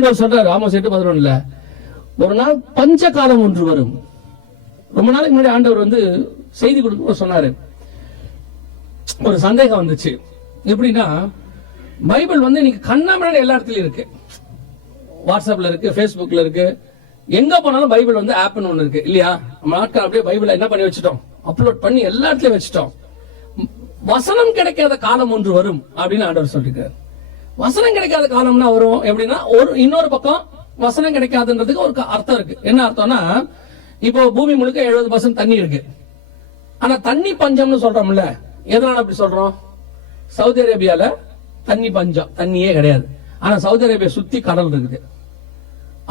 ஆண்டவர் சொல்றாரு ஆமாம் எட்டு பதினொன்னுல ஒரு நாள் பஞ்ச காலம் ஒன்று வரும். ரொம்ப நாளைக்கு முன்னாடி ஆண்டவர் வந்து செய்தி கொடுக்க சொன்னாரு. ஒரு சந்தேகம் வந்துச்சு. எப்படின்னா பைபிள் வந்து இன்னைக்கு கண்ணாமண்ண எல்லா இடத்துலயும் இருக்கு. வாட்ஸ்அப்ல இருக்கு ஃபேஸ்புக்ல இருக்கு. எங்க போனாலும் பைபிள் வந்து ஆப்னு ஒன்று இருக்கு. இல்லையா? நம்ம நாட்கள் அப்படியே பைபிளை என்ன பண்ணி வச்சுட்டோம்? அப்லோட் பண்ணி எல்லா இடத்துலயும் வச்சுட்டோம். வசனம் கிடைக்காத காலம் ஒன்று வரும் அப்படின்னு ஆண்டவர் சொல்லிருக்காரு. வசனம் கிடைக்காத காலம்னா வரும். எப்படின்னா ஒரு இன்னொரு பக்கம் வசனம் கிடைக்காதுன்றதுக்கு ஒரு அர்த்தம் இருக்கு. என்ன அர்த்தம்னா இப்போ பூமி முழுக்க எழுபது பர்சன்ட் தண்ணி இருக்கு. ஆனா தண்ணி பஞ்சம்னு சொல்றோம்ல எதனால அப்படி சொல்றோம்? சவுதி அரேபியால தண்ணி பஞ்சம் தண்ணியே கிடையாது. ஆனா சவுதி அரேபியா சுத்தி கடல் இருக்குது.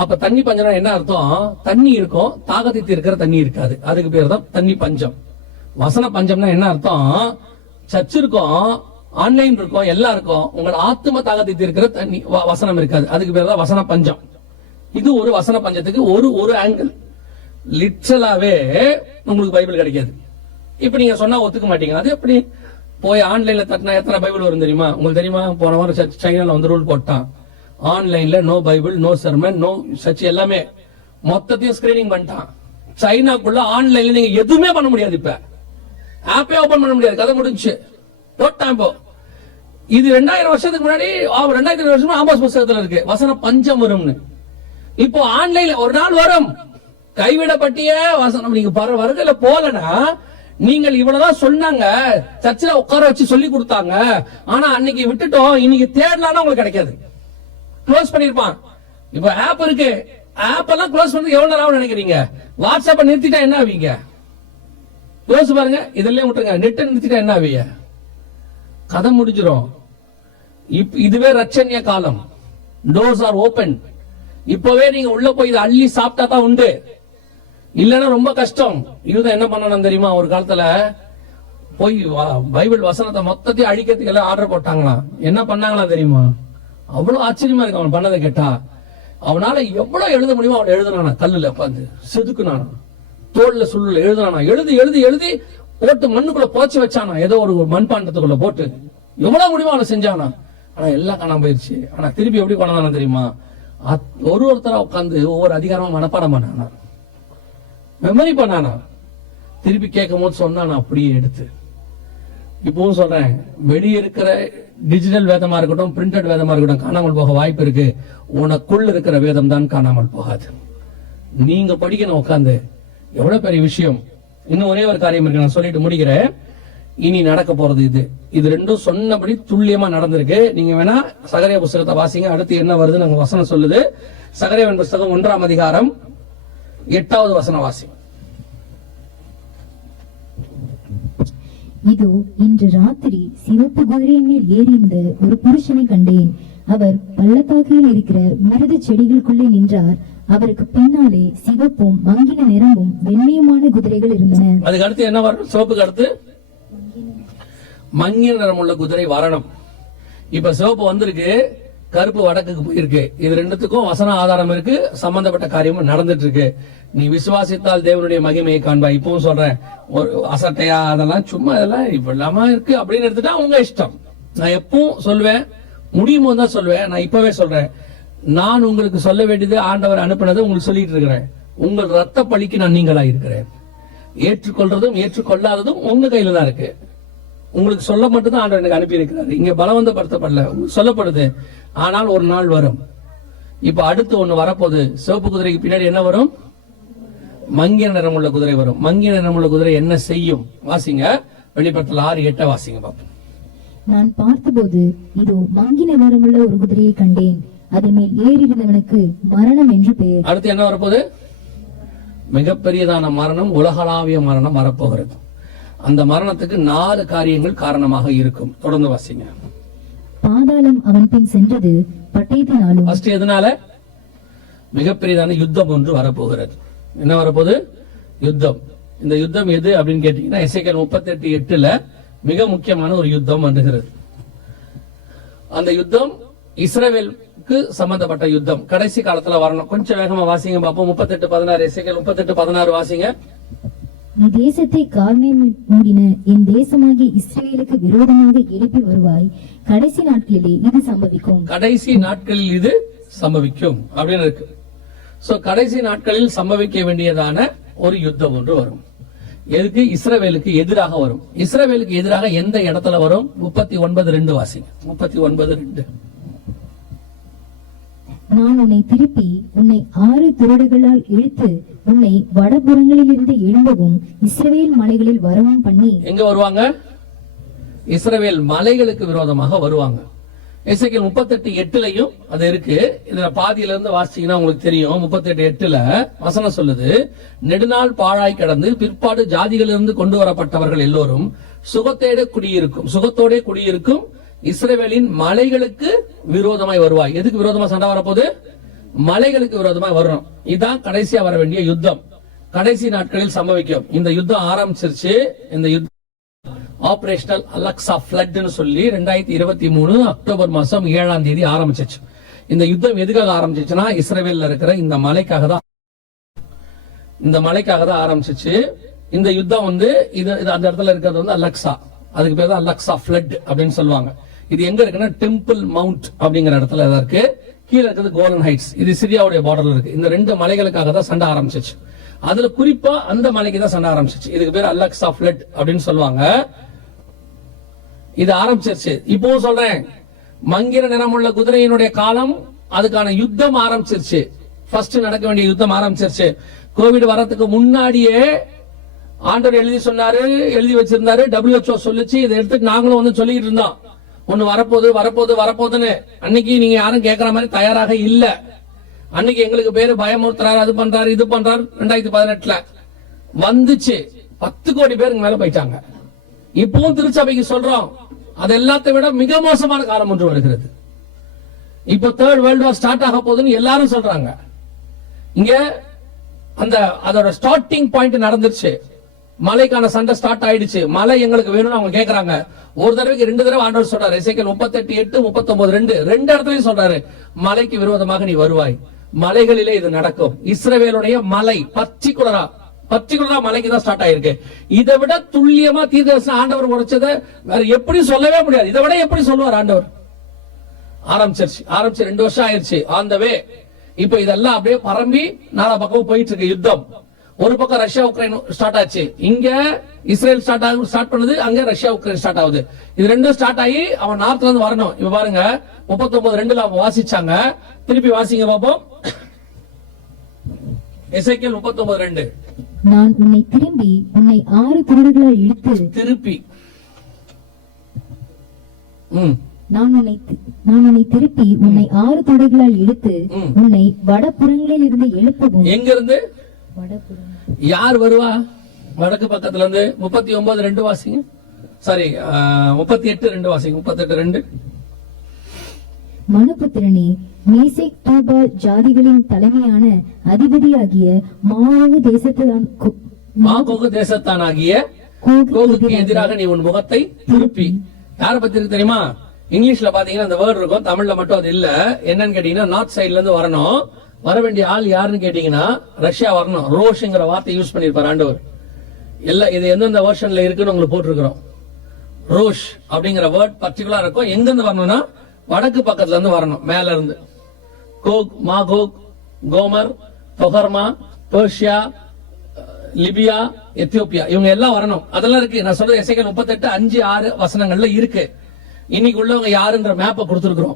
அப்ப தண்ணி பஞ்சம்னா என்ன அர்த்தம்? தண்ணி இருக்கும் தாகத்தை தீர்க்கிற தண்ணி இருக்காது. அதுக்கு பேர் தான் தண்ணி பஞ்சம். வசன பஞ்சம்னா என்ன அர்த்தம்? சர்ச் இருக்கும் ஆன்லைன் இருக்கும் எல்லாம் இருக்கும். உங்களோட ஆத்ம தாகத்தை தீர்க்கிற தண்ணி வ- வசனம் இருக்காது. அதுக்கு பேர் தான் வசன பஞ்சம் இது ஒரு வசன பஞ்சத்துக்கு ஒரு ஒரு ஆங்கிள் லிட்ரலாவே உங்களுக்கு பைபிள் கிடைக்காது. இப்ப நீங்க சொன்னா ஒத்துக்க மாட்டீங்க அது எப்படி? போய் ஆன்லைன்ல தட்டினா எத்தனை பைபிள் வரும் தெரியுமா? உங்களுக்கு தெரியுமா? போன வாரம் சர்ச் சைனால வந்து ரூல் போட்டான். ஆன்லைன்ல no Bible no sermon no church எல்லாமே. மொத்தத்தையும் ஸ்கிரீனிங் பண்ணிட்டான். சைனாக்குள்ள ஆன்லைன்ல நீங்க எதுவுமே பண்ண முடியாது இப்ப. ஆப்பே ஓபன் பண்ண முடியாது. கதை முடிஞ்சு போட்டான் இப்போ. இது ரெண்டாயிரம் வருஷத்துக்கு முன்னாடி ஆ, ரெண்டாயிரத்தி வருஷமா ஆபாஸ் புஸ்தகத்துல இருக்கு. வசன பஞ்சம் வரும்னு. இப்போ ஆன்லைன்ல ஒரு நாள் வரும். கைவிடப்பட்டிய வசனம் நீங்க பர வருகையில போலனா நீங்கள் இவ்வளவுதான் சொன்னாங்க. சர்ச்சில் உட்கார வச்சு சொல்லி கொடுத்தாங்க. ஆனா அன்னைக்கு விட்டுட்டோம். இன்னைக்கு தேடலாம்னா உங்களுக்கு கிடைக்காது. க்ளோஸ் பண்ணிருப்பான். இப்போ ஆப் இருக்கு. ஆப் எல்லாம் க்ளோஸ் பண்ணி எவ்வளவு நேரம் நினைக்கிறீங்க? வாட்ஸ்அப்பை நிறுத்திட்டா என்ன ஆவீங்க? யோசிச்சு பாருங்க. இதெல்லாம் விட்டுருங்க. நெட்டை நிறுத்திட்டா என்ன ஆவீங்க? கதை முடிஞ்சிரும். இப் இதுவே ரச்சன்ய காலம். டோர்ஸ் ஆர் ஓபன் இப்பவே நீங்க உள்ள போய் இதை அள்ளி சாப்பிட்டா தான் உண்டு. இல்லைன்னா ரொம்ப கஷ்டம். இதுதான் என்ன பண்ணணும் தெரியுமா? ஒரு காலத்துல போய் பைபிள் வசனத்தை மொத்தத்தையும் அழிக்கிறதுக்கு எல்லாம் ஆர்டர் போட்டாங்களாம். என்ன பண்ணாங்களா தெரியுமா? அவ்வளவு ஆச்சரியமா இருக்கு அவன் பண்ணதை கேட்டா. அவனால எவ்வளவு எழுத முடியுமோ அவன் எழுதுனானா. கல்லுல உட்காந்து செதுக்குனானா. தோல்ல சுள்ளுல எழுதுனானா. எழுதி எழுதி எழுதி போட்டு மண்ணுக்குள்ள போச்சு வச்சானா? ஏதோ ஒரு மண்பாண்டத்துக்குள்ள போட்டு. எவ்வளவு முடியுமோ அவனை செஞ்சானா? ஆனா எல்லாம் காணாம போயிருச்சு. ஆனா திருப்பி எப்படி கொண்டாதான தெரியுமா? அத்- ஒரு ஒருத்தரா உட்காந்து ஒவ்வொரு அதிகாரமும் மனப்பாடம் பண்ணானா? மெமரி பண்ணானா? திருப்பி கேட்கும் போது சொன்னானா அப்படியே எடுத்து. இப்பவும் சொல்றேன் வெளியே இருக்கிற டிஜிட்டல் வேதமா இருக்கட்டும் பிரிண்டட் வேதமா இருக்கட்டும் காணாமல் போக வாய்ப்பு இருக்கு. உனக்குள்ள இருக்கிற வேதம் தான் காணாமல் போகாது. நீங்க படிக்கணும் உட்காந்து எவ்வளவு பெரிய விஷயம். இன்னும் ஒரே ஒரு காரியம் இருக்கு நான் சொல்லிட்டு முடிக்கிறேன். இனி நடக்க போறது இது. இது ரெண்டும் சொன்னபடி துல்லியமா நடந்திருக்கு. நீங்க வேணா சகரிய புஸ்தகத்தை வாசிங்க. அடுத்து என்ன வருது நாங்க வசனம் சொல்லுது. சகரியவன் புஸ்தகம் ஒன்றாம் அதிகாரம் எட்டாவது வசன வாசி இதோ இன்று ராத்திரி சிவப்பு குதிரை மேல் ஏறியிருந்த ஒரு புருஷனை கண்டேன். அவர் பள்ளத்தாக்கில் இருக்கிற மிருத செடிகளுக்குள்ளே நின்றார். அவருக்கு பின்னாலே சிவப்பும் மங்கின நிறமும் வெண்மையுமான குதிரைகள் இருந்தன. அதுக்கு அடுத்து என்ன வரணும்? சோப்புக்கு அடுத்து? மங்கின நிறம் உள்ள குதிரை வரணும். இப்ப சிவப்பு வந்திருக்கு கருப்பு வடக்குக்கு போயிருக்கு. இது ரெண்டுத்துக்கும் வசன ஆதாரம் இருக்கு சம்பந்தப்பட்ட காரியமும் நடந்துட்டு இருக்கு நீ விசுவாசித்தால் தேவனுடைய மகிமையை காண்பா இப்பவும் சொல்றேன் ஒரு அசட்டையா அதெல்லாம் சும்மா இதெல்லாம் இப்ப இல்லாம இருக்கு அப்படின்னு எடுத்துட்டா உங்க இஷ்டம். நான் எப்பவும் சொல்வேன் முடியும் போது தான் சொல்வேன் நான் இப்பவே சொல்றேன். நான் உங்களுக்கு சொல்ல வேண்டியது ஆண்டவர் அனுப்பினது உங்களுக்கு சொல்லிட்டு இருக்கிறேன். உங்கள் ரத்த பழிக்கு நான் நீங்களா இருக்கிறேன் ஏற்றுக்கொள்றதும் ஏற்றுக்கொள்ளாததும் உங்க கையில தான் இருக்கு. உங்களுக்கு சொல்ல மட்டும் தான் ஆண்டவர் எனக்கு அனுப்பி இருக்கிறாரு இங்க பலவந்தப்படுத்தப்படல. சொல்லப்படுது ஆனால் ஒரு நாள் வரும். இப்ப அடுத்து ஒண்ணு வரப்போகுது. சிவப்பு குதிரைக்கு பின்னாடி என்ன வரும்? மங்கிய நிறம் உள்ள குதிரை வரும். மங்கிய நிறம் உள்ள குதிரை என்ன செய்யும்? வாசிங்க. வெளிப்படத்தில் ஆறு எட்ட வாசிங்க பாப்போம். நான் பார்த்தபோது இதோ மங்கின நிறமுள்ள ஒரு குதிரையை கண்டேன். அதன் மேல் ஏறியிருந்தவனுக்கு மரணம் என்று பெயர். அடுத்து என்ன வரப்போகுது? மிகப்பெரியதான மரணம் உலகளாவிய மரணம் வரப்போகிறது. அந்த மரணத்துக்கு நாலு காரியங்கள் காரணமாக இருக்கும். தொடர்ந்து வாசிங்க. பாதாளம் அவன் பின் சென்றது பட்டயத்தினாலும் ஃபர்ஸ்ட் எதனால? மிகப்பெரியதான யுத்தம் ஒன்று வரப்போகிறது. என்ன வரப்போகுது? யுத்தம். இந்த யுத்தம் எது அப்படின்னு கேட்டீங்கன்னா எஸ்ஐக்கல் முப்பத்தி எட்டு எட்டுல மிக முக்கியமான ஒரு யுத்தம் வருகிறது அந்த யுத்தம் இஸ்ரேவேலுக்கு சம்பந்தப்பட்ட யுத்தம். கடைசி காலத்துல வரணும். கொஞ்சம் வேகமா வாசிங்க பாப்போம். முப்பத்தெட்டு பதினாறு எஸ்ஐக்கல் முப்பத்தெட்டு பதினாறு வாசிங்க. தேசத்தை கார்மே மூடின என் தேசமாகிய இஸ்ரவேலுக்கு விரோதமாக எழுப்பி வருவாய். கடைசி நாட்களிலே இது சம்பவிக்கும். கடைசி நாட்களில் இது சம்பவிக்கும். அப்படின்னு இருக்கு. சோ கடைசி நாட்களில் சம்பவிக்க வேண்டியதான ஒரு யுத்தம் ஒன்று வரும். எதுக்கு? இஸ்ரவேலுக்கு எதிராக வரும். இஸ்ரவேலுக்கு எதிராக எந்த இடத்துல வரும்? முப்பத்தி ஒன்பது ரெண்டு வாசிங்க. முப்பத்தி ஒன்பது ரெண்டு. நான் உன்னை திருப்பி உன்னை ஆறு துறடுகளால் இழுத்து உன்னை வடபுறங்களில் இருந்து எழும்பவும் இஸ்ரவேல் மலைகளில் வரவும் பண்ணி. எங்க வருவாங்க? இஸ்ரவேல் மலைகளுக்கு விரோதமாக வருவாங்க. எசைக்கல் முப்பத்தெட்டு எட்டுலையும் அது இருக்கு. இதுல பாதியில இருந்து வாசிச்சீங்கன்னா உங்களுக்கு தெரியும். முப்பத்தெட்டு எட்டுல வசனம் சொல்லுது நெடுநாள் பாழாய் கடந்து பிற்பாடு ஜாதிகளிலிருந்து கொண்டு வரப்பட்டவர்கள் எல்லோரும் சுகத்தோட குடியிருக்கும் சுகத்தோட குடியிருக்கும் இஸ்ரேவேலின் மலைகளுக்கு விரோதமாய் வருவாய். எதுக்கு விரோதமா சண்டை வரப்போகுது? மலைகளுக்கு விரோதமாய் வரணும். இதுதான் கடைசியா வர வேண்டிய யுத்தம். கடைசி நாட்களில் சம்பவிக்கும். இந்த யுத்தம் ஆரம்பிச்சிருச்சு. இந்த யுத்தம் ஆபரேஷனல் அலக்ஸா பிளட்னு சொல்லி ரெண்டாயிரத்தி இருபத்தி மூணு அக்டோபர் மாசம் ஏழாம் தேதி ஆரம்பிச்சிச்சு. இந்த யுத்தம் எதுக்காக ஆரம்பிச்சிச்சுன்னா இஸ்ரேவேல இருக்கிற இந்த மலைக்காக தான். இந்த மலைக்காக தான் ஆரம்பிச்சிச்சு. இந்த யுத்தம் வந்து இது இது அந்த இடத்துல இருக்கிறது வந்து அலக்ஸா அதுக்கு பேர் தான் அலக்ஸா பிளட் அப்படின்னு சொல்லுவாங்க. இது எங்க இருக்குன்னா டெம்பிள் மவுண்ட் அப்படிங்கிற இடத்துல தான் இருக்கு. கீழே இருக்கிறது கோலன் ஹைட்ஸ் இது சிரியாவுடைய பார்டர்ல இருக்கு. இந்த ரெண்டு மலைகளுக்காக தான் சண்டை ஆரம்பிச்சிச்சு. அதுல குறிப்பா அந்த மலைக்கு தான் சண்டை ஆரம்பிச்சிச்சு. இதுக்கு பேர் அலக்ஸா ஃபிளட் அப்படின்னு சொல்லுவாங்க. இது ஆரம்பிச்சிருச்சு. இப்போ சொல்றேன். மங்கிர நிறமுள்ள குதிரையினுடைய காலம் அதுக்கான யுத்தம் ஆரம்பிச்சிருச்சு. ஃபர்ஸ்ட் நடக்க வேண்டிய யுத்தம் ஆரம்பிச்சிருச்சு. கோவிட் வரத்துக்கு முன்னாடியே ஆண்டவர் எழுதி சொன்னாரு எழுதி வச்சிருந்தாரு. டபிள்யூஹெச்ஓ சொல்லுச்சு. இதை எடுத்துட்டு நாங்களும் வந்து சொல்லிட்டு இருந்தோம். ஒண்ணு வரப்போகுது வரப்போகுது வரப்போகுதுன்னு. அன்னைக்கு நீங்க யாரும் கேட்கற மாதிரி தயாராக இல்ல. அன்னைக்கு எங்களுக்கு பேரு பயமுறுத்துறாரு அது பண்றாரு இது பண்றாரு ரெண்டாயிரத்தி பதினெட்டுல. வந்துச்சு. பத்து கோடி பேருக்கு மேல போயிட்டாங்க. இப்பவும் திருச்சபைக்கு சொல்றோம். அது எல்லாத்தை விட மிக மோசமான காலம் ஒன்று வருகிறது. இப்போ தேர்ட் வேர்ல்டு வார் ஸ்டார்ட் ஆக போகுதுன்னு எல்லாரும் சொல்றாங்க. இங்க அந்த அதோட ஸ்டார்டிங் பாயிண்ட் நடந்துருச்சு. மலைக்கான சண்டை ஸ்டார்ட் ஆயிடுச்சு. மலை எங்களுக்கு வேணும்னு அவங்க கேக்குறாங்க. ஒரு தடவைக்கு ரெண்டு தடவை ஆண்டவர் சொல்றாரு. இசைக்கல் முப்பத்தெட்டு எட்டு முப்பத்தொன்பது ரெண்டு. ரெண்டு இடத்துலயும் சொல்றாரு மலைக்கு விரோதமாக நீ வருவாய். மலைகளிலே இது நடக்கும். இஸ்ரவேலுடைய மலை பர்டிகுலரா பர்டிகுலரா மலைக்கு தான் ஸ்டார்ட் ஆயிருக்கு. இதை விட துல்லியமா தீர்க்கதரிசனம் ஆண்டவர் உரைச்சதை வேற எப்படி சொல்லவே முடியாது. இதை விட எப்படி சொல்லுவார் ஆண்டவர்? ஆரம்பிச்சிருச்சு. ஆரம்பிச்சு ரெண்டு வருஷம் ஆயிருச்சு. ஆன் த வே இப்ப இதெல்லாம் அப்படியே பரம்பி நாலா பக்கம் போயிட்டு இருக்கு. யுத்தம். ஒரு பக்கம் ரஷ்யா உக்ரைன் ஸ்டார்ட் ஆச்சு. இங்க இஸ்ரேல் ஸ்டார்ட் ஆகும் ஸ்டார்ட் பண்ணுது அங்க ரஷ்யா உக்ரைன் ஸ்டார்ட் ஆகுது. இது ரெண்டும் ஸ்டார்ட் ஆகி அவன் நார்த்ல இருந்து வரணும். இப்ப பாருங்க முப்பத்தொன்பது ரெண்டுல அவன் வாசிச்சாங்க. திருப்பி வாசிங்க பாப்போம் எசைக்கேல் முப்பத்தொன்பது ரெண்டு. நான் உன்னை திரும்பி உன்னை ஆறு துறடுகளால் இழுத்து திருப்பி. ம். நான் உன்னை நான் உன்னை திருப்பி உன்னை ஆறு தொடைகளால் இழுத்து. உன்னை வடபுறங்களில் இருந்து எழுப்பவும் எங்க இருந்து யார் வருவா? வடக்கு பக்கத்துல இருந்து முப்பத்தி ஒன்பது ரெண்டு வாசிங்க. சாரி முப்பத்தி எட்டு ரெண்டு வாசிங்க. முப்பத்தி எட்டு ரெண்டு. மனுபுத்திரனே மேசேக் தூபால் ஜாதிகளின் தலைமையான அதிபதியாகிய மாவு தேசத்தான் மாகோகு தேசத்தானாகிய கோகுக்கு எதிராக நீ உன் முகத்தை திருப்பி. யார பத்தி இருக்கு தெரியுமா? இங்கிலீஷ்ல பாத்தீங்கன்னா அந்த வேர்டு இருக்கும். தமிழ்ல மட்டும் அது இல்ல. என்னன்னு கேட்டீங்கன்னா நார்த் சைடுல இருந்து வரணும். வர வேண்டிய ஆள் யாருன்னு கேட்டீங்கன்னா ரஷ்யா வரணும். ரோஷ்ங்கிற வார்த்தை யூஸ் பண்ணிருப்பார் ஆண்டவர். எல்லா இது எந்தெந்த வருஷன்ல இருக்குன்னு உங்களுக்கு போட்டிருக்கிறோம். ரோஷ் அப்படிங்கிற வேர்ட் பர்டிகுலரா இருக்கும். எங்க இருந்து வரணும்னா வடக்கு பக்கத்துல இருந்து வரணும். மேல இருந்து Gog Magog Gomer Togarmah Persia Libya Ethiopia. இவங்க எல்லாம் வரணும். அதெல்லாம் இருக்கு. நான் சொல்றது முப்பத்தி முப்பத்தெட்டு அஞ்சு ஆறு வசனங்கள்ல இருக்கு. இன்னைக்கு உள்ளவங்க யாருன்ற மேப்பை கொடுத்துருக்குறோம்.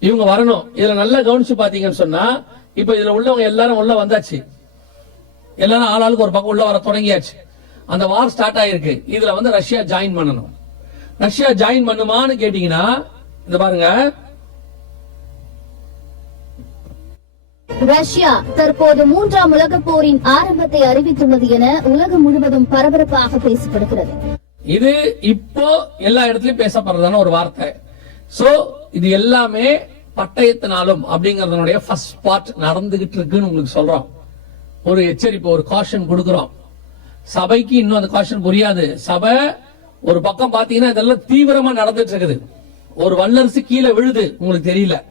இவங்க வரணும். இதுல நல்லா கவனிச்சு பாத்தீங்கன்னு சொன்னா இப்ப இதுல உள்ளவங்க எல்லாரும் உள்ள வந்தாச்சு. எல்லாரும் ஆளாளுக்கு ஒரு பக்கம் உள்ள வர தொடங்கியாச்சு. அந்த வார் ஸ்டார்ட் ஆயிருக்கு. இதுல வந்து ரஷ்யா ஜாயின் பண்ணணும். ரஷ்யா ஜாயின் பண்ணுமான்னு கேட்டீங்கன்னா இது பாருங்க. ரஷ்யா தற்போது மூன்றாம் உலகப் போரின் ஆரம்பத்தை அறிவித்துள்ளது என உலகம் முழுவதும் பரபரப்பாக பேசப்படுகிறது. இது இப்போ எல்லா இடத்துலயும் பேசப்படுறதான ஒரு வார்த்தை. சோ இது எல்லாமே பட்டயத்தினாலும் அப்படிங்கறதனுடைய ஃபர்ஸ்ட் பார்ட் நடந்துகிட்டு இருக்குன்னு உங்களுக்கு சொல்றோம். ஒரு எச்சரிப்பு ஒரு காஷன் கொடுக்கிறோம். சபைக்கு இன்னும் அந்த காஷன் புரியாது. சபை ஒரு பக்கம் பாத்தீங்கன்னா இதெல்லாம் தீவிரமா நடந்துட்டு இருக்குது ஒரு வல்லரசு கீழே விழுது உங்களுக்கு தெரியல.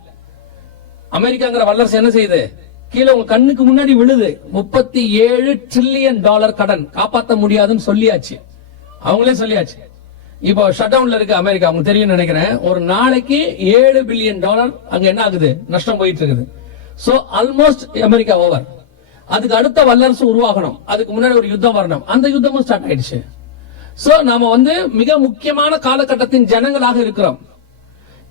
அமெரிக்காங்கிற வல்லரசு என்ன செய்யுது? கீழே உங்க கண்ணுக்கு முன்னாடி விழுது. முப்பத்தி ஏழு ட்ரில்லியன் டாலர் கடன். காப்பாற்ற முடியாதுன்னு சொல்லியாச்சு. அவங்களே சொல்லியாச்சு. இப்போ ஷட் டவுன்ல இருக்கு அமெரிக்கா உங்களுக்கு தெரியும் நினைக்கிறேன். ஒரு நாளைக்கு ஏழு பில்லியன் டாலர் அங்க என்ன ஆகுது? நஷ்டம் போயிட்டு இருக்குது. சோ ஆல்மோஸ்ட் அமெரிக்கா ஓவர் அதுக்கு அடுத்த வல்லரசு உருவாகணும். அதுக்கு முன்னாடி ஒரு யுத்தம் வரணும். அந்த யுத்தமும் ஸ்டார்ட் ஆயிடுச்சு. சோ நாம வந்து மிக முக்கியமான காலகட்டத்தின் ஜனங்களாக இருக்கிறோம்.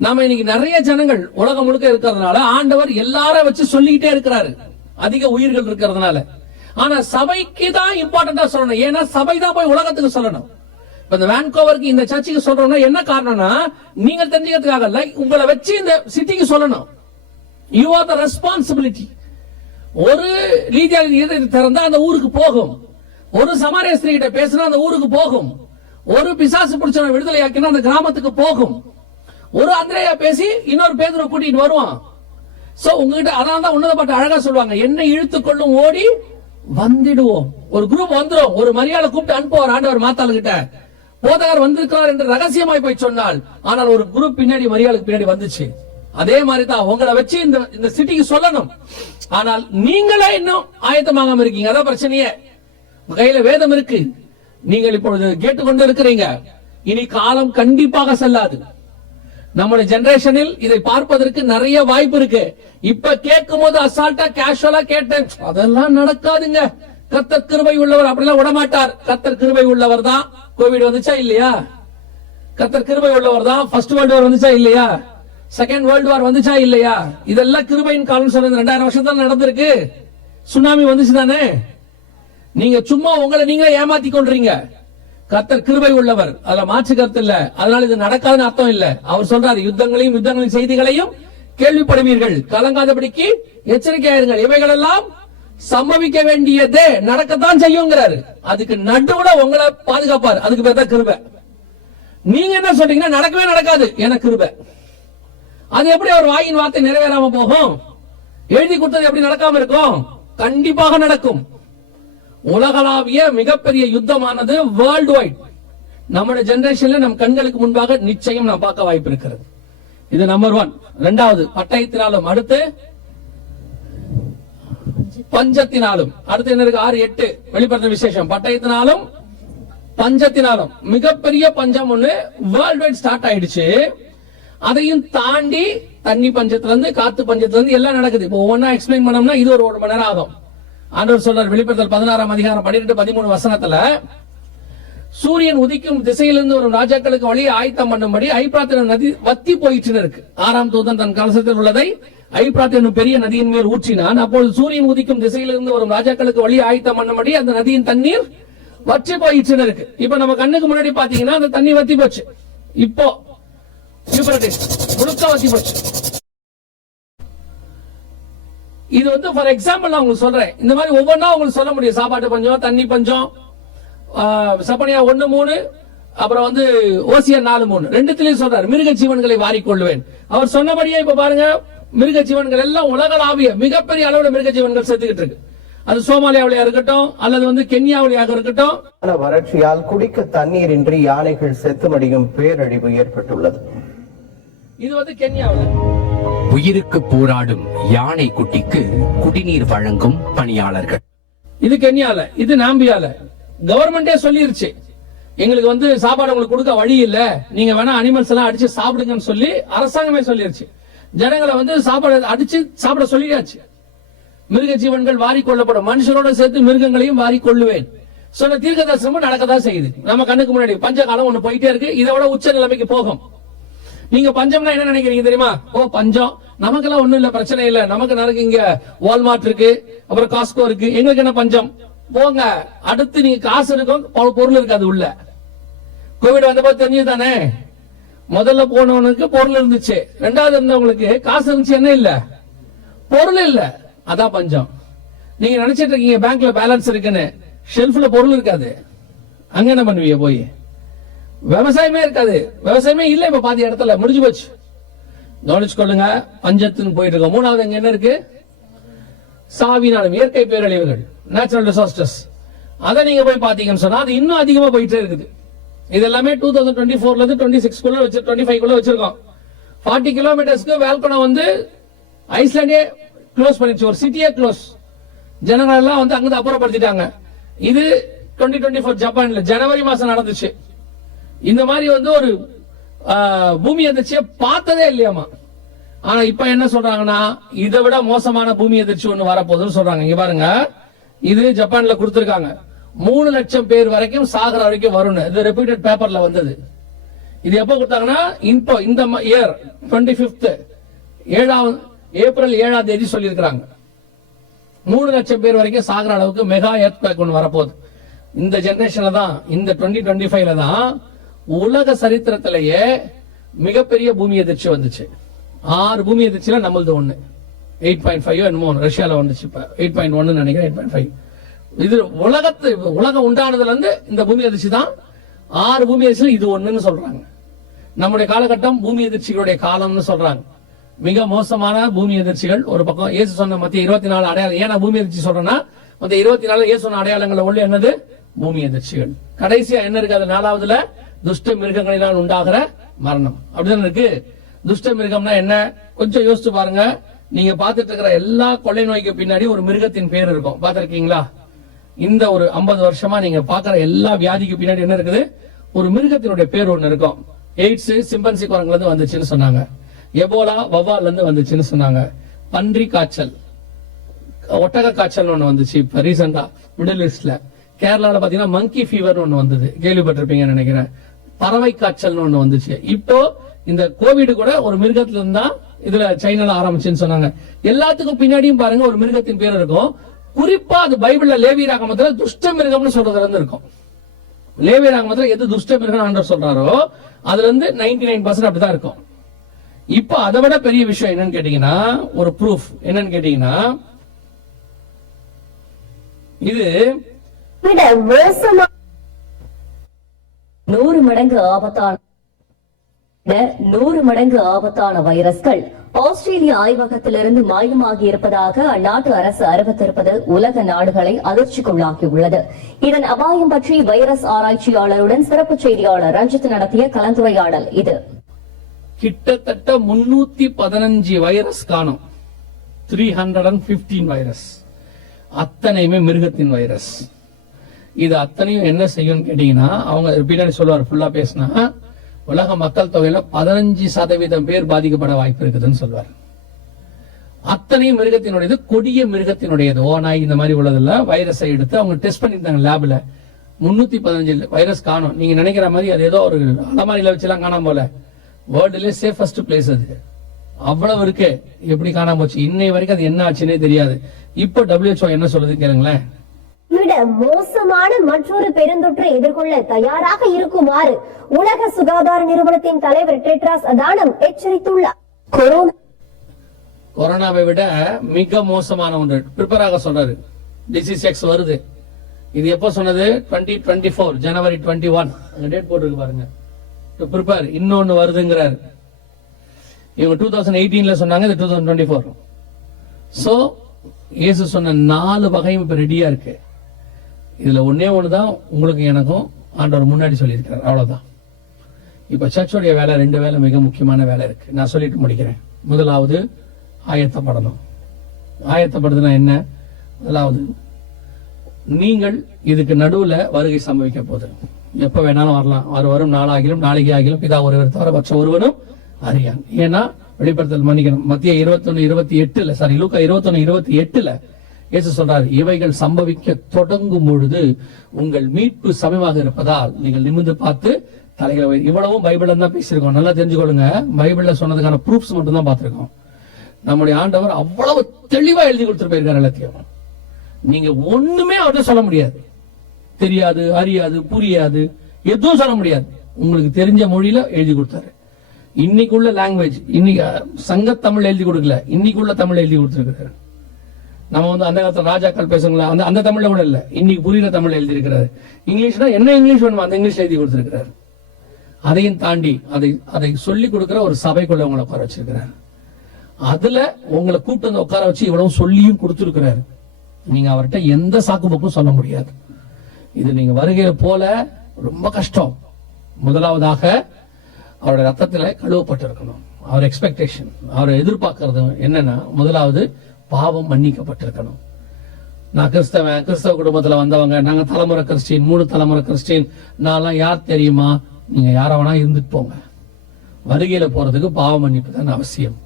நாம இன்னைக்கு நிறைய ஜனங்கள் உலகம் முழுக்க இருக்கிறதுனால ஆண்டவர் எல்லாரும் வச்சு சொல்லிக்கிட்டே இருக்கிறாரு. அதிக உயிர்கள் இருக்கிறதுனால. ஆனா சபைக்கு தான் இம்பார்ட்டன்டா சொல்லணும். ஏன்னா சபை தான் போய் உலகத்துக்கு சொல்லணும். இப்ப இந்த வேன்கோவருக்கு இந்த சர்ச்சுக்கு சொல்றோம்னா என்ன காரணம்னா நீங்க தெரிஞ்சுக்கிறதுக்காக இல்ல உங்களை வச்சு இந்த சிட்டிக்கு சொல்லணும். யூ ஆர் த ரெஸ்பான்சிபிலிட்டி ஒரு லீதியாக திறந்தா அந்த ஊருக்கு போகும். ஒரு சமாரிய ஸ்திரீ கிட்ட பேசினா அந்த ஊருக்கு போகும். ஒரு பிசாசு பிடிச்சவன விடுதலை ஆக்கினா அந்த கிராமத்துக்கு போகும். ஒரு அந்திரையா பேசி இன்னொரு பேதரை கூட்டிட்டு வருவான். சோ உங்ககிட்ட அதான் தான் உன்னதப்பட்ட அழகா சொல்லுவாங்க. என்னை இழுத்து கொள்ளும் ஓடி வந்திடுவோம். ஒரு குரூப் வந்துரும். ஒரு மரியாதை கூப்பிட்டு அனுப்புவார் ஆண்டவர் மாத்தாள் கிட்ட போதகர் வந்திருக்கிறார் என்று ரகசியமாய் போய் சொன்னால் ஆனால் ஒரு குரூப் பின்னாடி மரியாளுக்கு பின்னாடி வந்துச்சு. அதே மாதிரி தான் உங்களை வச்சு இந்த இந்த சிட்டிக்கு சொல்லணும். ஆனால் நீங்களே இன்னும் ஆயத்தமாகாம இருக்கீங்க. அதான் பிரச்சனையே. கையில வேதம் இருக்கு. நீங்கள் இப்பொழுது கேட்டுக்கொண்டு இருக்கிறீங்க. இனி காலம் கண்டிப்பாக செல்லாது. நம்முடைய ஜெனரேஷனில் இதை பார்ப்பதற்கு நிறைய வாய்ப்பு இருக்கு. இப்ப கேட்கும் போது அசால்ட்டா கேஷுவலா கேட்டேன். அதெல்லாம் நடக்காதுங்க. கத்த கிருபை உள்ளவர் அப்படிலாம் விடமாட்டார். கத்தர் கிருபை உள்ளவர் தான் கோவிட் வந்துச்சா இல்லையா? கத்தர் கிருபை உள்ளவர் தான் ஃபர்ஸ்ட் வேர்ல்டு வார் வந்துச்சா இல்லையா? செகண்ட் வேர்ல்டு வார் வந்துச்சா இல்லையா? இதெல்லாம் கிருபையின் காலம் சொல்றது ரெண்டாயிரம் வருஷம் தான் நடந்திருக்கு. சுனாமி வந்துச்சு தானே? நீங்க சும்மா உங்களை நீங்க ஏமாத்தி கொள்றீங்க. கத்தர் கிருபை உள்ளவர். அதுல மாற்று கருத்து இல்ல. அதனால இது நடக்காதுன்னு அர்த்தம் இல்ல. அவர் சொல்றாரு யுத்தங்களையும் யுத்தங்களின் செய்திகளையும் கேள்விப்படுவீர்கள். கலங்காதபடிக்கு எச்சரிக்கையாயிருங்கள். இவைகள் எல்லாம் சம்பவிக்க வேண்டியதே நடக்கத்தான் செய்யுங்கிறாரு. அதுக்கு நடுவுல உங்களை பாதுகாப்பாரு. அதுக்கு பேர் தான் கிருபை. நீங்க என்ன சொல்றீங்கன்னா நடக்கவே நடக்காது. என கிருபை. அது எப்படி அவர் வாயின் வார்த்தை நிறைவேறாம போகும்? எழுதி கொடுத்தது எப்படி நடக்காம இருக்கும்? கண்டிப்பாக நடக்கும். உலகளாவிய மிகப்பெரிய யுத்தமானது வேர்ல்டு வைட் நம்மளோட ஜெனரேஷன்ல நம் கண்களுக்கு முன்பாக நிச்சயம் நான் பார்க்க வாய்ப்பு இருக்கிறது. இது நம்பர் ஒன் ரெண்டாவது பட்டயத்தினாலும் அடுத்து பஞ்சத்தினாலும். அடுத்து என்ன இருக்கு? ஆறு எட்டு. வெளிப்படுத்த விசேஷம். பட்டயத்தினாலும் பஞ்சத்தினாலும். மிகப்பெரிய பஞ்சம் ஒண்ணு வேர்ல்டு வைட் ஸ்டார்ட் ஆயிடுச்சு. அதையும் தாண்டி தண்ணி பஞ்சத்துல இருந்து காத்து பஞ்சத்துல இருந்து எல்லாம் நடக்குது. இப்போ ஒவ்வொன்னா எக்ஸ்பிளைன் பண்ணோம்னா இது ஒரு ஒரு மணி நேரம் ஆகும். ஆண்டவர் சொல்றார் வெளிப்படுத்தல் பதினாறாம் அதிகாரம் பன்னிரெண்டு பதிமூணு வசனத்துல சூரியன் உதிக்கும் திசையிலிருந்து வரும் ராஜாக்களுக்கு வழியை ஆயத்தம் பண்ணும்படி ஐப்ராத்தின நதி வத்தி போயிற்று இருக்கு ஆறாம் தூதன் தன் கலசத்தில் உள்ளதை ஐப்ராத் என்னும் பெரிய நதியின் மேல் ஊற்றினான். அப்போது சூரியன் உதிக்கும் திசையிலிருந்து வரும் ராஜாக்களுக்கு வழி ஆயத்தம் பண்ணும்படி அந்த நதியின் தண்ணீர் வற்றி போயிடுச்சுன்னு இருக்கு இப்ப நம்ம கண்ணுக்கு முன்னாடி பாத்தீங்கன்னா அந்த தண்ணி வத்தி போச்சு. இப்போ முழுக்க வத்தி போச்சு. இது வந்து ஃபார் எக்ஸாம்பிள் நான் உங்களுக்கு சொல்றேன். இந்த மாதிரி ஒவ்வொன்றா உங்களுக்கு சொல்ல முடியும். சாப்பாட்டு பஞ்சம் தண்ணி பஞ்சம் சப்பனியா ஒண்ணு மூணு அப்புறம் வந்து ஓசியா நாலு மூணு. ரெண்டுத்திலையும் சொல்றாரு மிருக ஜீவன்களை வாரிக்கொள்வேன் அவர் சொன்னபடியே இப்ப பாருங்க மிருக ஜீவன்கள் எல்லாம் உலகளாவிய மிகப்பெரிய அளவுல மிருக ஜீவன்கள் செத்துக்கிட்டு இருக்கு. அது சோமாலியாவிலையா இருக்கட்டும் அல்லது வந்து கென்யாவிலையாக இருக்கட்டும். வறட்சியால் குடிக்க தண்ணீரின்றி யானைகள் செத்து மடியும் பேரழிவு ஏற்பட்டுள்ளது. இது வந்து கென்யாவில். உயிருக்கு போராடும் யானை குட்டிக்கு குடிநீர் வழங்கும் பணியாளர்கள். இது கென்யால இது நாம்பியால. கவர்மெண்டே சொல்லிருச்சு. எங்களுக்கு வந்து சாப்பாடு உங்களுக்கு கொடுக்க வழி இல்ல. நீங்க வேணா அனிமல்ஸ் எல்லாம் அடிச்சு சாப்பிடுங்கன்னு சொல்லி அரசாங்கமே சொல்லிருச்சு. ஜனங்களை வந்து சாப்பாடு அடிச்சு சாப்பிட சொல்லியாச்சு. மிருக ஜீவன்கள் வாரி கொள்ளப்படும் மனுஷனோட சேர்த்து மிருகங்களையும் வாரி கொள்ளுவேன் சொன்ன தீர்க்க தரிசனமும் நடக்கதான் செய்யுது. நம்ம கண்ணுக்கு முன்னாடி பஞ்சகாலம் ஒண்ணு போயிட்டே இருக்கு. இதோட உச்ச நிலைமைக்கு போகும். நீங்க பஞ்சம்னா என்ன நினைக்கிறீங்க தெரியுமா? ஓ பஞ்சம். நமக்கெல்லாம் ஒண்ணும் இல்ல பிரச்சனை இல்ல. நமக்கு நடக்கு இங்க வால்மார்ட் இருக்கு. அப்புறம் காஸ்கோ இருக்கு. எங்களுக்கு என்ன பஞ்சம்? போங்க. அடுத்து நீங்க காசு இருக்கும் பொருள் இருக்காது உள்ள. கோவிட் வந்தபோது தெரிஞ்சது தானே? முதல்ல போனவனுக்கு பொருள் இருந்துச்சு. ரெண்டாவது இருந்தவங்களுக்கு காசு இருந்துச்சு என்ன இல்ல? பொருள் இல்ல. அதான் பஞ்சம். நீங்க நினைச்சிட்டு இருக்கீங்க பேங்க்ல பேலன்ஸ் இருக்குன்னு. ஷெல்ஃப்ல பொருள் இருக்காது. அங்க என்ன பண்ணுவீங்க போய்? விவசாயமே இருக்காது. விவசாயமே இல்ல இப்ப பாதி இடத்துல. முடிஞ்சு போச்சு. கவனிச்சுக்கொள்ளுங்க பஞ்சத்துன்னு போயிட்டு இருக்கோம். மூணாவது அங்க என்ன இருக்கு? சாவினாலும் இயற்கை பேரழிவுகள். நேச்சுரல் டிசாஸ்டர்ஸ் அதை நீங்க போய் பாத்தீங்கன்னு சொன்னா அது இன்னும் அதிகமா போயிட்டே இருக்குது. இது எல்லாமே டூ தௌசண்ட் டுவெண்ட்டி ஃபோர்ல இருந்து டுவெண்ட்டி சிக்ஸ் குள்ள வச்சு டுவெண்ட்டி ஃபைவ் குள்ள வச்சிருக்கோம். ஃபார்ட்டி கிலோமீட்டர்ஸ்க்கு வேல்கோனா வந்து ஐஸ்லாண்டே க்ளோஸ் பண்ணிடுச்சு. ஒரு சிட்டியே க்ளோஸ் ஜனங்கள் எல்லாம் வந்து அங்கிருந்து அப்புறப்படுத்திட்டாங்க. இது டுவெண்ட்டி டுவெண்ட்டி ஃபோர் ஜப்பான்ல ஜனவரி மாசம் நடந்துச்சு. இந்த மாதிரி வந்து ஒரு பூமி அதிர்ச்சியை பார்த்ததே இல்லையாமா? ஆனா இப்ப என்ன சொல்றாங்கன்னா இதை விட மோசமான பூமி அதிர்ச்சி ஒண்ணு வரப்போகுதுன்னு சொல்றாங்க. இங்க பாருங்க. இது ஜப்பான்ல கொடுத்திருக்காங்க. மூணு லட்சம் பேர் வரைக்கும் சாகர வரைக்கும் வரும் இது ரெப்யூட்டட் பேப்பர்ல வந்தது. இது எப்போ கொடுத்தாங்கன்னா இப்போ இந்த இயர் டுவெண்ட்டி பிப்த் ஏழாவது ஏப்ரல் ஏழாம் தேதி சொல்லியிருக்கிறாங்க. மூணு லட்சம் பேர் வரைக்கும் சாகிற அளவுக்கு மெகா எர்த்குவேக் ஒன்று வரப்போகுது. இந்த ஜெனரேஷன்ல தான் இந்த டுவெண்ட்டி டுவெண்ட்டி ஃபைவ்ல தான் உலக சரித்திரத்திலேயே மிகப்பெரிய பூமி எதிர்ச்சி வந்துச்சு. ஆறு பூமி எதிர்ச்சியில நம்மளது ஒன்று எயிட் பாயிண்ட் ஃபைவ் என்னமோ ரஷ்யால வந்துச்சு இப்போ. எயிட் பாயிண்ட் ஒன்னு நினைக்கிறேன் எயிட் பாயிண்ட் ஃபைவ் இது உலகத்து உலகம் உண்டானதுல இருந்து இந்த பூமி அதிர்ச்சி தான். ஆறு பூமி அதிர்ச்சி இது ஒண்ணுன்னு சொல்றாங்க. நம்முடைய காலகட்டம் பூமி எதிர்ச்சிகளுடைய காலம்னு சொல்றாங்க. மிக மோசமான பூமி எதிர்ச்சிகள் ஒரு பக்கம். இயேசு சொன்ன மத்திய இருபத்தி நாலு அடையாளம். ஏன்னா பூமி எதிர்ச்சி சொல்றேன்னா மத்திய இருபத்தி நாலு இயேசு சொன்ன அடையாளங்கள் உள்ள என்னது? பூமி எதிர்ச்சிகள் கடைசியா என்ன இருக்கு அது நாலாவதுல? துஷ்ட மிருகங்களினால் உண்டாகிற மரணம். அப்படிதான் இருக்கு? துஷ்ட மிருகம்னா என்ன? கொஞ்சம் யோசிச்சு பாருங்க. நீங்க பார்த்துட்டு இருக்கிற எல்லா கொள்ளை நோய்க்கு பின்னாடி ஒரு மிருகத்தின் பேர் இருக்கும். பார்த்துருக்கீங்களா? இந்த ஒரு 50 வருஷமா நீங்க பாக்குற எல்லா வியாதிக்கு பின்னாடி என்ன இருக்குது? ஒரு மிருகத்தினுடைய பேர் ஒண்ணு இருக்கும். எய்ட்ஸ் சிம்பன்சி குரங்குல இருந்து வந்துச்சுன்னு சொன்னாங்க. எபோலா வவ்வால்ல இருந்து வந்துச்சுன்னு சொன்னாங்க. பன்றி காய்ச்சல். ஒட்டக காய்ச்சல் ஒண்ணு வந்துச்சு இப்ப ரீசெண்டா மிடில் ஈஸ்ட்ல கேரளால பாத்தீங்கன்னா மங்கி ஃபீவர் ஒண்ணு வந்தது. கேள்விப்பட்டிருப்பீங்கன்னு நினைக்கிறேன். பறவை காய்ச்சல்னு ஒண்ணு வந்துச்சு. இப்போ இந்த கோவிட் கூட ஒரு மிருகத்துல இருந்தா இதுல சைனால ஆரம்பிச்சுன்னு சொன்னாங்க. எல்லாத்துக்கும் பின்னாடியும் பாருங்க ஒரு மிருகத்தின் பேர் இருக்கும். குறிப்பா அது பைபிள்ல லேவி ராகமத்துல துஷ்ட மிருகம்னு சொல்றதுல இருந்து இருக்கும். லேவி ராகமத்துல எது துஷ்ட மிருகம் ஆண்டர் சொல்றாரோ அதுல இருந்து நைன்டி நைன் பர்சன்ட் அப்படிதான் இருக்கும். இப்ப அதை விட பெரிய விஷயம் என்னன்னு கேட்டீங்கன்னா ஒரு ப்ரூஃப் என்னன்னு கேட்டீங்கன்னா இது நூறு மடங்கு ஆபத்தான நூறு மடங்கு ஆபத்தான வைரஸ்கள் ஆஸ்திரேலிய ஆய்வகத்திலிருந்து மாயமாகி இருப்பதாக அந்நாட்டு அரசு அறிவித்திருப்பது உலக நாடுகளை அதிர்ச்சிக்குள்ளாக்கியுள்ளது. இதன் அபாயம் பற்றி வைரஸ் ஆராய்ச்சியாளருடன் சிறப்பு செய்தியாளர் ரஞ்சித் நடத்திய கலந்துரையாடல் இது. கிட்டத்தட்ட முன்னூத்தி பதினஞ்சு வைரஸ் காணும். Three hundred and fifteen virus. அத்தனையுமே மிருகத்தின் வைரஸ். இது அத்தனையும் என்ன செய்யும் கேட்டீங்கன்னா அவங்க பின்னாடி சொல்லுவார் ஃபுல்லா பேசினா உலக மக்கள் தொகையில பதினஞ்சு சதவீதம் பேர் பாதிக்கப்பட வாய்ப்பு இருக்குதுன்னு சொல்வார் அத்தனையும் மிருகத்தினுடையது கொடிய மிருகத்தினுடையது. ஓநாய் இந்த மாதிரி உள்ளதுல வைரஸை எடுத்து அவங்க டெஸ்ட் பண்ணியிருந்தாங்க லேபில் முன்னூத்தி பதினஞ்சு வைரஸ் காணும். நீங்க நினைக்கிற மாதிரி அது ஏதோ ஒரு அலமாரியில வச்சுலாம் காணாம போல. வேர்ல்டுல சேஃபஸ்ட் பிளேஸ் அது. அவ்வளவு இருக்கு. எப்படி காணாம போச்சு? இன்னை வரைக்கும் அது என்ன ஆச்சுன்னே தெரியாது. இப்போ டபிள்யூஹெச்ஓ என்ன சொல்லுது கேளுங்களேன். விட மோசமான மற்றொரு பெருந்தொற்றை எதிர்கொள்ள தயாராக இருக்குமாறு உலக சுகாதார நிறுவனத்தின் தலைவர் டெட்ராஸ் அதானம் எச்சரித்துள்ளார். கொரோனா கொரோனாவை விட மிக மோசமான ஒன்று. ப்ரிப்பேர் ஆக சொல்றாரு டிசீஸ் எக்ஸ் வருது. இது எப்போ சொன்னது? டுவெண்ட்டி டுவெண்ட்டி ஃபோர் ஜனவரி டுவெண்ட்டி ஒன் அங்க டேட் போட்டுருக்கு பாருங்க. ப்ரிப்பேர். இன்னொன்னு வருதுங்கிறாரு. இவங்க டூ தௌசண்ட் எயிட்டீன்ல சொன்னாங்க இது two thousand twenty four so இயேசு சொன்ன நாலு வகையும் இப்ப ரெடியா இருக்கு. இதுல ஒன்னே தான் உங்களுக்கு எனக்கும் ஆண்டவர் முன்னாடி சொல்லியிருக்கிறார். அவ்வளோதான் இப்போ சர்ச்சோடைய வேலை ரெண்டு வேலை மிக முக்கியமான வேலை இருக்கு. நான் சொல்லிட்டு முடிக்கிறேன். முதலாவது ஆயத்தப்படணும். ஆயத்தப்படுதுனா என்ன? முதலாவது நீங்கள் இதுக்கு நடுவில் வருகை சம்பவிக்க போகுது. எப்போ வேணாலும் வரலாம். அவர் வரும் நாளாகிலும் நாளைக்கு ஆகிலும் பிதா ஒருவர் தவிர மற்ற ஒருவனும் அறியான். ஏன்னா வெளிப்படுத்தல் மன்னிக்கணும். மத்திய இருபத்தொன்னு இருபத்தி எட்டுல சாரி லூக்கா இருபத்தொன்னு இருபத்தி எட்டுல இயேசு சொல்றாரு இவைகள் சம்பவிக்க தொடங்கும் பொழுது உங்கள் மீட்பு சமயமாக இருப்பதால் நீங்கள் நிமிர்ந்து பார்த்து தலைகளை இவ்வளவும் பைபிள் தான் பேசியிருக்கோம். நல்லா தெரிஞ்சுக்கொள்ளுங்க. பைபிள்ல சொன்னதுக்கான ப்ரூஃப்ஸ் மட்டும் தான் பார்த்திருக்கோம். நம்முடைய ஆண்டவர் அவ்வளவு தெளிவா எழுதி கொடுத்துட்டு போயிருக்காரு எல்லாத்தையும் நீங்க ஒண்ணுமே அவர்கிட்ட சொல்ல முடியாது. தெரியாது அறியாது புரியாது எதுவும் சொல்ல முடியாது. உங்களுக்கு தெரிஞ்ச மொழியில எழுதி கொடுத்தாரு. இன்னைக்குள்ள லாங்குவேஜ் இன்னைக்கு சங்க தமிழ் எழுதி கொடுக்கல. இன்னைக்குள்ள தமிழ் எழுதி கொடுத்துருக்காரு நம்ம வந்து அந்த காலத்துல ராஜாக்கள் பேசுங்களா அந்த அந்த தமிழில் கூட இல்லை. இன்னைக்கு புரியுற தமிழ் எழுதியிருக்கிறாரு. இங்கிலீஷ்னா என்ன இங்கிலீஷ் வேணுமோ அந்த இங்கிலீஷ் எழுதி கொடுத்துருக்கிறார். அதையும் தாண்டி அதை அதை சொல்லி கொடுக்கிற ஒரு சபைக்குள்ள உங்களை உட்கார வச்சிருக்கிறாரு. அதுல உங்களை கூப்பிட்டு வந்து உட்கார வச்சு இவ்வளவு சொல்லியும் கொடுத்துருக்கிறாரு. நீங்க அவர்கிட்ட எந்த சாக்கு போக்கும் சொல்ல முடியாது. இது நீங்க வருகிற போல ரொம்ப கஷ்டம். முதலாவதாக அவருடைய ரத்தத்துல கழுவப்பட்டிருக்கணும். அவர் எக்ஸ்பெக்டேஷன் அவரை எதிர்பார்க்கறது என்னன்னா முதலாவது பாவம் மன்னிக்கப்பட்டிருக்கணும். நான் கிறிஸ்தவன் கிறிஸ்தவ குடும்பத்துல வந்தவங்க நாங்க தலைமுறை கிறிஸ்டின் மூணு தலைமுறை கிறிஸ்டின் நான்லாம் யார் தெரியுமா? நீங்க யாரவனா வேணா இருந்துட்டு போங்க. வருகையில போறதுக்கு பாவம் மன்னிப்பு தான் அவசியம்.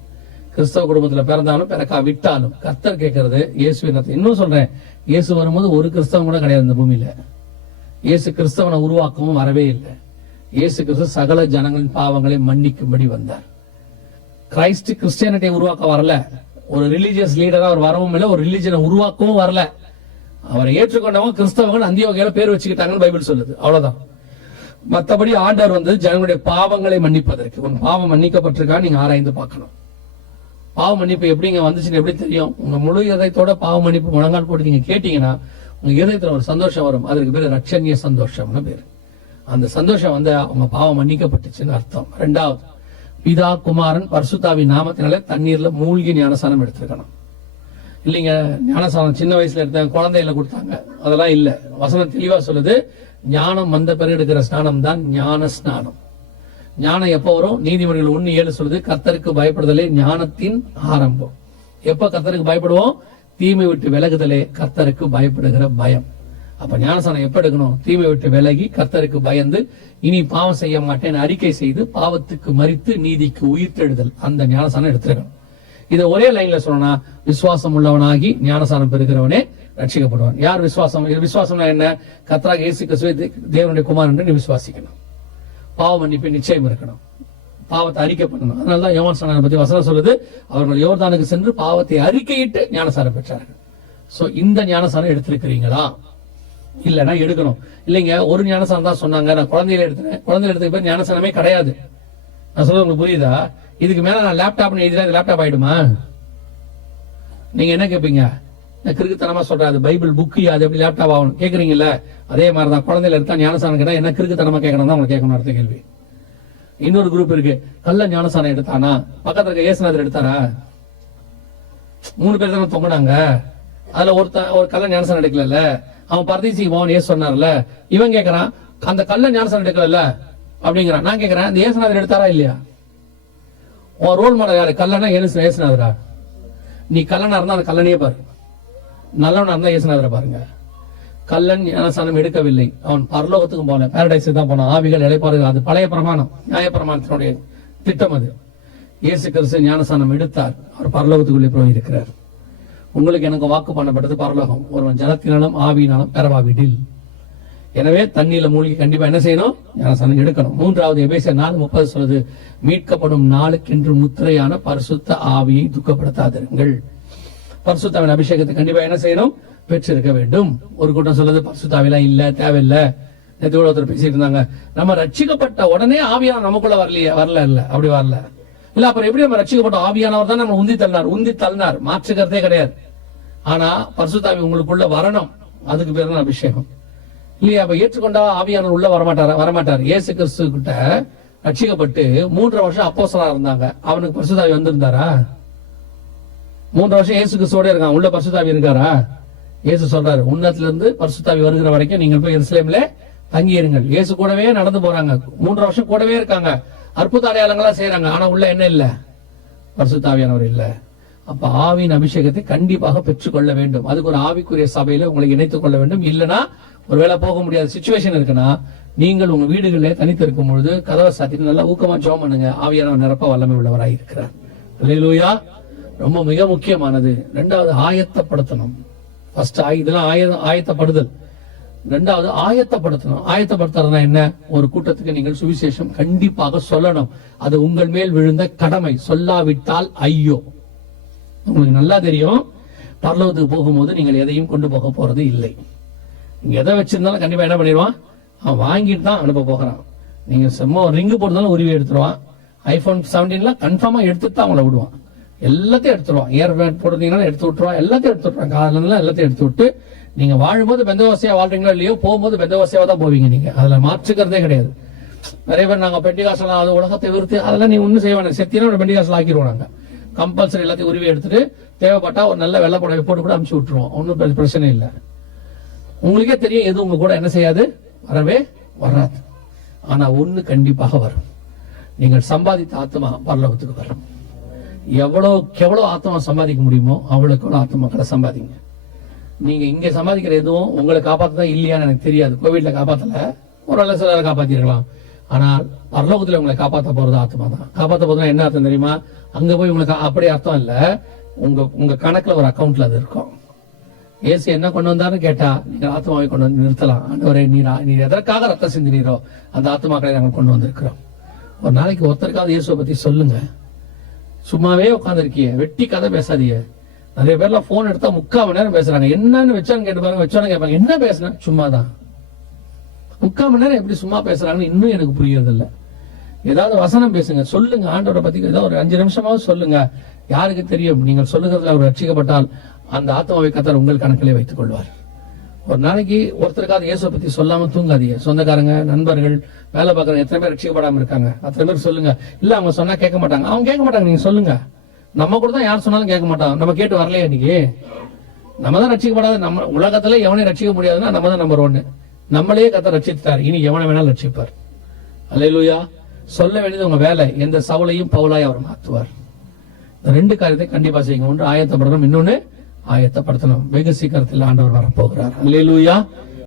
கிறிஸ்தவ குடும்பத்துல பிறந்தாலும் பிறக்கா விட்டாலும் கர்த்தர் கேட்கறது இயேசு இன்னும் சொல்றேன் இயேசு வரும்போது ஒரு கிறிஸ்தவம் கூட கிடையாது இந்த பூமியில. இயேசு கிறிஸ்தவனை உருவாக்கவும் வரவே இல்லை. இயேசு கிறிஸ்து சகல ஜனங்களின் பாவங்களை மன்னிக்கும்படி வந்தார். கிரைஸ்ட் கிறிஸ்டியானிட்டியை உருவாக்க வரல. ஒரு ரிலீஜியஸ் லீடரா அவர் வரவும் இல்லை ஒரு ரிலீஜனை உருவாக்கவும் வரல. அவரை ஏற்றுக்கொண்டவங்க கிறிஸ்தவங்கள் அந்தியோகையில பேர் வச்சுக்கிட்டாங்கன்னு பைபிள் சொல்லுது. அவ்வளவுதான். மற்றபடி ஆண்டவர் வந்து ஜனங்களுடைய பாவங்களை மன்னிப்பதற்கு. உன் பாவம் மன்னிக்கப்பட்டிருக்கா? நீங்க ஆராய்ந்து பார்க்கணும். பாவ மன்னிப்பு எப்படிங்க வந்துச்சுன்னு எப்படி தெரியும்? உங்க முழு இதயத்தோட பாவ மன்னிப்பு முழங்கால் போட்டு நீங்க கேட்டீங்கன்னா உங்க இதயத்துல ஒரு சந்தோஷம் வரும். அதுக்கு பேர் ரட்சணிய சந்தோஷம்னு பேரு. அந்த சந்தோஷம் வந்து அவங்க பாவம் மன்னிக்கப்பட்டுச்சுன்னு அர்த்தம். ரெண்டாவது பிதா குமாரன் பரிசுத்தாவி நாமத்தினால தண்ணீர்ல மூழ்கி ஞானசானம் எடுத்திருக்கணும். இல்லைங்க ஞானசானம் சின்ன வயசுல எடுத்தாங்க குழந்தையில கொடுத்தாங்க. அதெல்லாம் இல்ல. வசனம் தெளிவா சொல்லுது ஞானம் வந்த பிறகு எடுக்கிற ஸ்நானம் தான் ஞான ஸ்நானம். ஞானம் எப்போ வரும்? நீதிமன்றங்கள் ஒண்ணு ஏழு சொல்லுது கத்தருக்கு பயப்படுதலே ஞானத்தின் ஆரம்பம். எப்ப கத்தருக்கு பயப்படுவோம்? தீமை விட்டு விலகுதலே கர்த்தருக்கு பயப்படுகிற பயம். அப்ப ஞானசானம் எப்ப எடுக்கணும்? தீமை விட்டு விலகி கர்த்தருக்கு பயந்து இனி பாவம் செய்ய மாட்டேன் அறிக்கை செய்து பாவத்துக்கு மறித்து நீதிக்கு உயிர்த்தெழுதல். அந்த ஞானசானம் எடுத்திருக்கணும். இதை ஒரே லைன்ல சொல்லணும்னா விசுவாசம் உள்ளவனாகி ஞானசானம் பெறுகிறவனே ரட்சிக்கப்படுவான். யார் விசுவாசம்? விசுவாசம்னா என்ன? கத்ராக இயேசு கிறிஸ்துவை தேவனுடைய குமார் என்று நீ விசுவாசிக்கணும். பாவ மன்னிப்பு நிச்சயம் இருக்கணும். பாவத்தை அறிக்கை பண்ணணும். அதனால தான் யோவான் ஸ்நானனை பத்தி வசனம் சொல்லுது அவர்கள் யோர்தானுக்கு சென்று பாவத்தை அறிக்கையிட்டு ஞானசாரம் பெற்றார்கள். சோ இந்த ஞானசாரம் எடுத்திருக்கிறீங்களா? இல்லைன்னா எடுக்கணும். இல்லைங்க ஒரு ஞானசனம் தான் சொன்னாங்க. நான் குழந்தையில எடுத்தேன். குழந்தையில எடுத்துக்க பேர் ஞானசனமே கிடையாது. நான் சொல்றது உங்களுக்கு புரியுதா? இதுக்கு மேல நான் லேப்டாப்னு எழுதினா இது லேப்டாப் ஆயிடுமா? நீங்க என்ன கேட்பீங்க நான் கிறுக்குத்தனமா சொல்றாரு பைபிள் புக்கு அது எப்படி லேப்டாப் ஆகணும்? கேக்குறீங்கல்ல? அதே மாதிரி தான் குழந்தையில எடுத்தா ஞானசானம் கேட்டா என்ன கிறுக்குத்தனமா கேட்கணும் தான் உங்களுக்கு கேட்கணும் அடுத்த கேள்வி. இன்னொரு குரூப் இருக்கு. கள்ள ஞானசானம் எடுத்தானா? பக்கத்துல இருக்க ஏசுநாதர் எடுத்தாரா? மூணு பேர் தானே தொங்கினாங்க. அதுல ஒருத்த ஒரு கள்ள ஞானசானம் எடுக்கல அவன் பரதேசி போவான் ஏசு சொன்னார்ல இவன் கேட்கறான் அந்த கல்ல ஞானசானம் எடுக்கல அப்படிங்கிறான். நான் கேட்கறேன் அந்த ஏசுநாதர் எடுத்தாரா இல்லையா? உன் ரோல் மாடல் யாரு? கல்லனா ஏசு ஏசுநாதரா? நீ கல்லனா இருந்தா அந்த கல்லனையே பாரு. நல்லவனா இருந்தா ஏசுநாதரை பாருங்க. கல்லன் ஞானசானம் எடுக்கவில்லை. அவன் பரலோகத்துக்கும் போல பேரடைஸ் தான் போனான். ஆவிகள் இழைப்பார்கள் அது பழைய பிரமாணம். நியாய பிரமாணத்தினுடைய திட்டம் அது. இயேசு கிறிஸ்து ஞானசானம் எடுத்தார். அவர் பரலோகத்துக்குள்ளே போய் இருக்கிறார் உங்களுக்கு எனக்கு வாக்கு பண்ணப்பட்டது பரலோகம். ஒருவன் ஜலத்தினாலும் ஆவியினாலும் பெறவாவிடில். எனவே தண்ணியில மூழ்கி கண்டிப்பா என்ன செய்யணும்? ஞானசானம் எடுக்கணும். மூன்றாவது எபேசியர் நாலு முப்பது சொல்லுது மீட்கப்படும் நாளுக்கென்று முத்திரையான பரிசுத்த ஆவியை துக்கப்படுத்தாதிருங்கள். பரிசுத்தாவின் அபிஷேகத்தை கண்டிப்பா என்ன செய்யணும்? பெற்றிருக்க வேண்டும். ஒரு கூட்டம் சொல்லுது பரிசுத்தாவிலாம் இல்ல தேவையில்லை. நேற்று ஒருத்தர் பேசிட்டு இருந்தாங்க நம்ம ரட்சிக்கப்பட்ட உடனே ஆவியான நமக்குள்ள வரலையே வரல இல்ல. அப்படி வரல. இல்ல அப்புறம் எப்படி நம்ம ரட்சிக்கப்பட்ட ஆவியானவர் தான் நம்ம உந்தி தள்ளினார். உந்தி தள்ளினார். மாற்றுக்கிறதே கிடையாது. ஆனா பரிசுத்தாவி உங்களுக்குள்ள வரணும். அதுக்கு பேர் தான் அபிஷேகம். இல்லையா? அப்ப ஏற்றுக்கொண்டா ஆவியானவர் உள்ள வரமாட்டாரா? வரமாட்டார். இயேசு கிறிஸ்து கிட்ட ரட்சிக்கப்பட்டு மூன்று வருஷம் அப்போஸ்தலரா இருந்தாங்க. அவனுக்கு பரிசுதாவி வந்திருந்தாரா? மூன்று வருஷம் இயேசு கிறிஸ்துவோட இருக்கான். உள்ள பரிசுதாவி இருக்காரா? இயேசு சொல்றாரு உன்னத்துல இருந்து பரிசுத்தாவி வருகிற வரைக்கும் நீங்கள் போய் எருசலேம்ல தங்கி இருங்கள் இயேசு கூடவே நடந்து போறாங்க. மூன்று வருஷம் கூடவே இருக்காங்க. அற்புத அடையாளங்களா செய்யறாங்க ஆனா உள்ள என்ன இல்ல? பரிசுத்தாவியானவர் இல்ல. அப்ப ஆவியின் அபிஷேகத்தை கண்டிப்பாக பெற்றுக்கொள்ள வேண்டும். அதுக்கு ஒரு ஆவிக்குரிய சபையில உங்களை இணைத்துக் கொள்ள வேண்டும். இல்லனா ஒருவேளை போக முடியாத சுச்சுவேஷன் இருக்குன்னா நீங்கள் உங்க தனித்து இருக்கும் பொழுது கதவை சாத்திட்டு நல்லா ஊக்கமா ஜோம் பண்ணுங்க. ஆவியானவர் நிரப்ப வல்லமை உள்ளவராக இருக்கிறார். அல்லேலூயா ரொம்ப மிக முக்கியமானது. ரெண்டாவது ஆயத்தப்படுத்தணும். ஃபர்ஸ்ட் இதெல்லாம் ஆய ஆயத்தப்படுதல். ரெண்டாவது ஆயத்தப்படுத்தணும். ஆயத்தப்படுத்துறதுனா என்ன? ஒரு கூட்டத்துக்கு நீங்கள் சுவிசேஷம் கண்டிப்பாக சொல்லணும். அது உங்கள் மேல் விழுந்த கடமை. சொல்லாவிட்டால் ஐயோ. உங்களுக்கு நல்லா தெரியும். பரலோகத்துக்கு போகும்போது நீங்கள் எதையும் கொண்டு போக போறது இல்லை. நீங்க எதை வச்சிருந்தாலும் கண்டிப்பா என்ன பண்ணிடுவான்? அவன் வாங்கிட்டு தான் அனுப்ப போகிறான். நீங்க செம்ம ரிங்கு போடுறதாலும் உருவி எடுத்துருவான். ஐபோன் செவன்டீன்ல கன்ஃபார்மா எடுத்துட்டு தான் அவங்கள விடுவான். எல்லாத்தையும் எடுத்துருவான். ஏர் பேட் போடுறீங்கன்னா எடுத்து விட்டுருவான். எல்லாத்தையும் எடுத்து விட்டுருவான். காதுல எல்லாத்தையும் எடுத்து விட்டு நீங்க வாழும்போது பெந்தவாசியா வாழ்றீங்களோ இல்லையோ போகும்போது பெந்தவாசியாவா தான் போவீங்க நீங்க. அதுல மாற்றுக்கிறதே கிடையாது. நிறைய பேர் நாங்க பெட்டி அது உலகத்தை விருத்து அதெல்லாம் நீ ஒன்றும் செய்ய வேண்டாம் செத்தினா பெட்டி காசில் ஆக்கிடுவோம் நாங்க. கம்பல்சரி எல்லாத்தையும் உருவி எடுத்துட்டு தேவைப்பட்டா ஒரு நல்ல வெள்ளை புடவை போட்டு கூட அமுச்சு விட்டுருவோம். ஒன்றும் பிரச்சனை இல்லை. உங்களுக்கே தெரியும் எது உங்க கூட என்ன செய்யாது? வரவே வராது. ஆனா ஒண்ணு கண்டிப்பாக வரும். நீங்கள் சம்பாதித்த ஆத்மா பரலோகத்துக்கு வரும். எவ்வளவுக்கு எவ்வளவு ஆத்மா சம்பாதிக்க முடியுமோ அவ்வளவுக்கு எவ்வளவு ஆத்மாக்களை சம்பாதிங்க. நீங்க இங்க சம்பாதிக்கிற எதுவும் உங்களை காப்பாத்ததா இல்லையான்னு எனக்கு தெரியாது. கோவிட்ல காப்பாத்தல. ஓரளவு சிலரை காப்பாத்திருக்கலாம். ஆனால் பரலோகத்துல உங்களை காப்பாத்த போறது ஆத்மா தான். காப்பாத்த போறதுனா என்ன அர்த்தம் தெரியுமா? அங்க போய் உங்களுக்கு அப்படி அர்த்தம் இல்ல. உங்க உங்க கணக்குல ஒரு அக்கௌண்ட்ல அது இருக்கும். ஏசு என்ன கொண்டு வந்தாருன்னு கேட்டா நீங்க ஆத்மாவை கொண்டு வந்து நிறுத்தலாம். ஆண்டவரே நீர் நீர் எதற்காக ரத்தம் சிந்தினீரோ அந்த ஆத்மாக்களை நாங்கள் கொண்டு வந்திருக்கிறோம். ஒரு நாளைக்கு ஒருத்தருக்காவது இயேசுவை பத்தி சொல்லுங்க. சும்மாவே உட்காந்துருக்கிய வெட்டி கதை பேசாதீங்க. நிறைய பேர்லாம் ஃபோன் எடுத்தா முக்கால் மணி நேரம் பேசுறாங்க. என்னன்னு வச்சான்னு கேட்டு பாருங்க வச்சானு கேட்பாங்க. என்ன பேசுனேன் சும்மாதான். முக்கால் மணி நேரம் எப்படி சும்மா பேசுறாங்கன்னு இன்னும் எனக்கு புரியறதில்ல. ஏதாவது வசனம் பேசுங்க. சொல்லுங்க. ஆண்டவரை பத்தி ஏதாவது ஒரு அஞ்சு நிமிஷமாவது சொல்லுங்க. யாருக்கு தெரியும்? நீங்கள் சொல்லுகிறதுல அவர் ரட்சிக்கப்பட்டால் அந்த ஆத்மாவை கத்தர் உங்கள் கணக்கிலே வைத்துக் கொள்வார். ஒரு நாளைக்கு ஒருத்தருக்காவது இயேசுவை பத்தி சொல்லாம தூங்காதீங்க. சொந்தக்காரங்க நண்பர்கள் வேலை பார்க்குறவங்க எத்தனை பேர் ரட்சிக்கப்படாம இருக்காங்க? அத்தனை பேர் சொல்லுங்க. இல்ல அவங்க சொன்னா கேட்க மாட்டாங்க. அவங்க கேட்க மாட்டாங்க. நீங்க சொல்லுங்க. நம்ம கூட தான் யார் சொன்னாலும் கேட்க மாட்டோம் நம்ம கேட்டு வரலையா இன்னைக்கு? நம்ம தான் ரட்சிக்கப்படாத நம்ம உலகத்துல எவனையும் ரட்சிக்க முடியாதுன்னா நம்ம தான் நம்பர் ஒன்னு நம்மளே கத்த ரட்சித்தார் இனி எவனை வேணாலும் ரட்சிப்பார். அல்லேலூயா சொல்ல வேண்டியது உங்க வேலை. எந்த சவுளையும் பவுலாய் அவர் மாத்துவார். இந்த ரெண்டு காரியத்தை கண்டிப்பா செய்யுங்க. ஒன்று ஆயத்தப்படணும். இன்னொன்னு ஆயத்தப்படுத்தணும். வெகு சீக்கிரத்தில் ஆண்டவர் வரப்போகிறார். அல்லேலூயா